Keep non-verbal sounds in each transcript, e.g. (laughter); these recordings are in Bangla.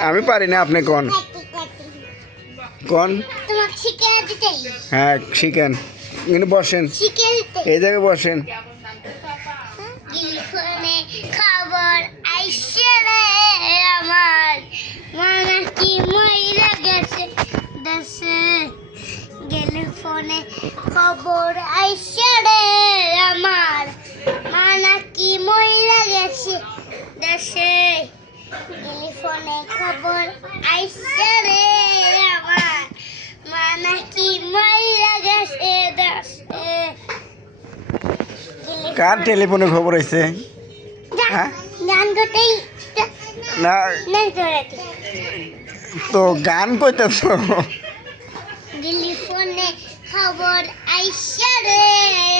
আমি পারি না আপনি কোন? কোন? হ্যাঁ শিখেন। কিন্তু বসেন। এই জায়গায় বসেন। খবর আইসে আমার। নানা কি মইরা গেছে? দেশে গেলিফোনে খবর আইসে রে আমার। মানা কি মইরা গেছে? দেশে গেলিফোনে খবর আইসে রে আমার। মানা কি মইরা গেছে কার টেলিফোনে খবর হয়েছে হ্যাঁ? গান করতেই না। তো গান কইতেছ? দিল্লি ফোনে খবর আইসা রে।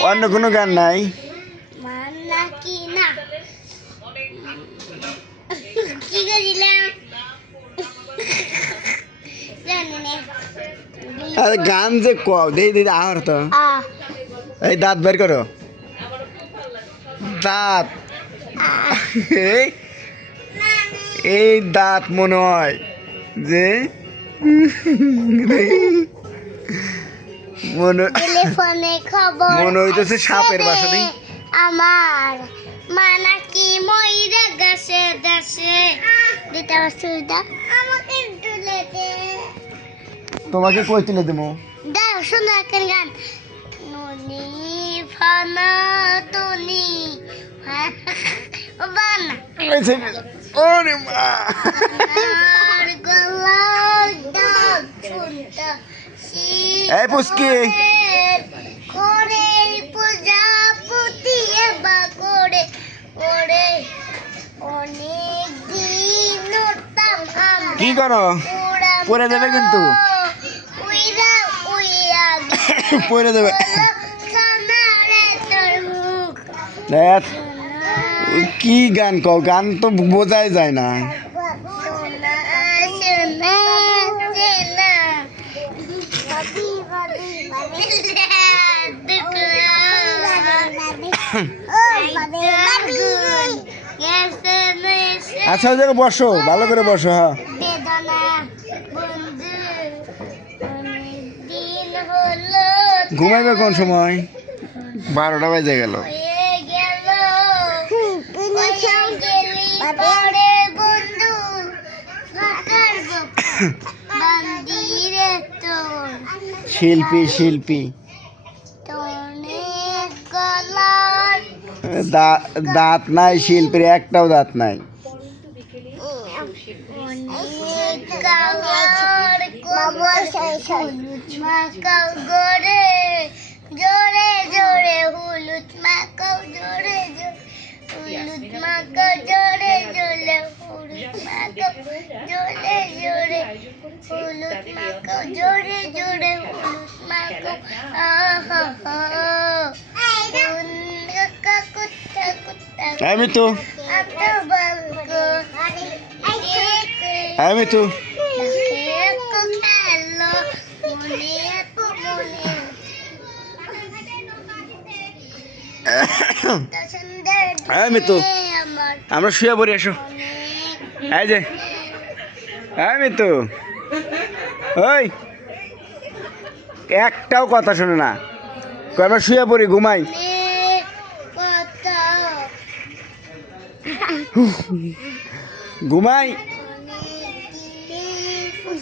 অন্য কোনো গান নাই? আরে গান যে কও দেই দেই আহর তো। এই দাঁত বের করো। দাঁত। এই দাঁত মনে হয় যে মনে মনে হইতেছে সাপের বাসা নেই। আমার। মানা কি মইরা গেছে দেশে দিতে আমাকে তুলে দে তোমাকে কই তুলে দেবো? দাও সুন্দর একটা গান। ননি ফানা তনি বানা। ওরে মা। এই পুচকি। করে পূজা বা করে করে অনেক দিন উঠতাম কি করো? পড়ে যাবে কিন্তু। পরে দেবে কি গান কও গান তো বোঝাই যায় না আচ্ছা ওই জায়গায় বসো ভালো করে বসো হ্যাঁ। ঘুমাইবে কোন সময়? বারোটা বাজে গেল। শিল্পী শিল্পী। তোনে দাঁত নাই শিল্পীর একটাও দাঁত নাই। জোরে জোরে হলুদ মাকাও জোরে হলুদ মাকাও জোরে জোরে হলুদ মাকাও জোরে জোরে হলুদ মাকাও জোরে জোরে হলুদ মাকাও আহা আমি তো হ্যাঁ kalau Muni aku muni আমি তো আমরা শুয়ে পড়ি, এসো। হ্যাঁ যে। আমি তো ওই। একটাও কথা শোনে না। আমরা শুয়ে পড়ি, ঘুমাই। ঘুমাই।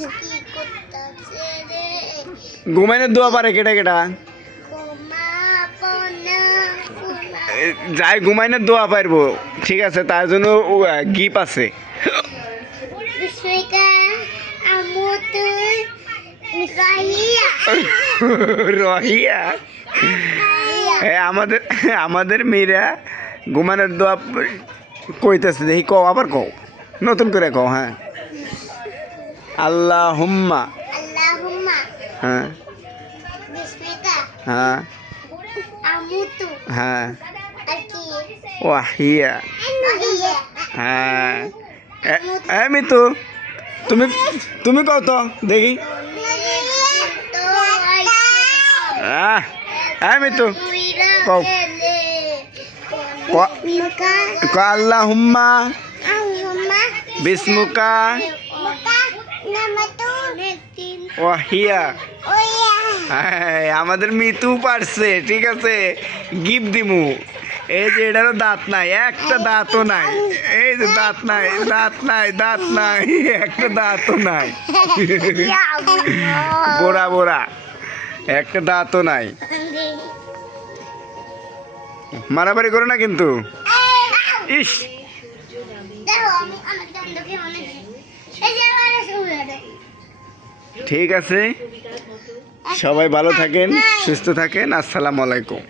(laughs) ঘুমাইনে দোয়া পারে কেটা কেটা? যাই ঘুমাইনে দোয়া পারব ঠিক আছে তার জন্য গিপ আছে। রহিয়া। আমাদের আমাদের মেয়েরা ঘুমানোর দোয়া কইতেছে দেখি কও আবার কও। নতুন করে কও হ্যাঁ। আল্লাহ হুম্মা আল্লাহুম্মা হ্যাঁ বিসমিকা হ্যাঁ আমুতু হ্যাঁ আর কি ওয়াহিয়া আহিয়া হ্যাঁ এ- এ মিতু তুমি তুমি কত দেখি তো আইছে আহ হ্যাঁ মিতু মুইরা কও। এলে ক- মুকা ক আল্লাহ হুম্মা আল্লাহুম্মা বিসমুকা মুকা নামাতু নেতিন ওয়াহিয়া। হ্যাঁ আমাদের মিতু পারছে ঠিক আছে? গিফট দিমু। এই যে এটারও দাঁত নাই একটা দাঁতও নাই। এই যে দাঁত নাই দাঁত নাই দাঁত নাই একটা দাঁতও নাই। বোরা বোরা একটা দাঁতও নাই। মারামারি করো না কিন্তু। ইস। ঠিক আছে। সবাই ভালো থাকেন সুস্থ থাকেন। আসসালামু আলাইকুম।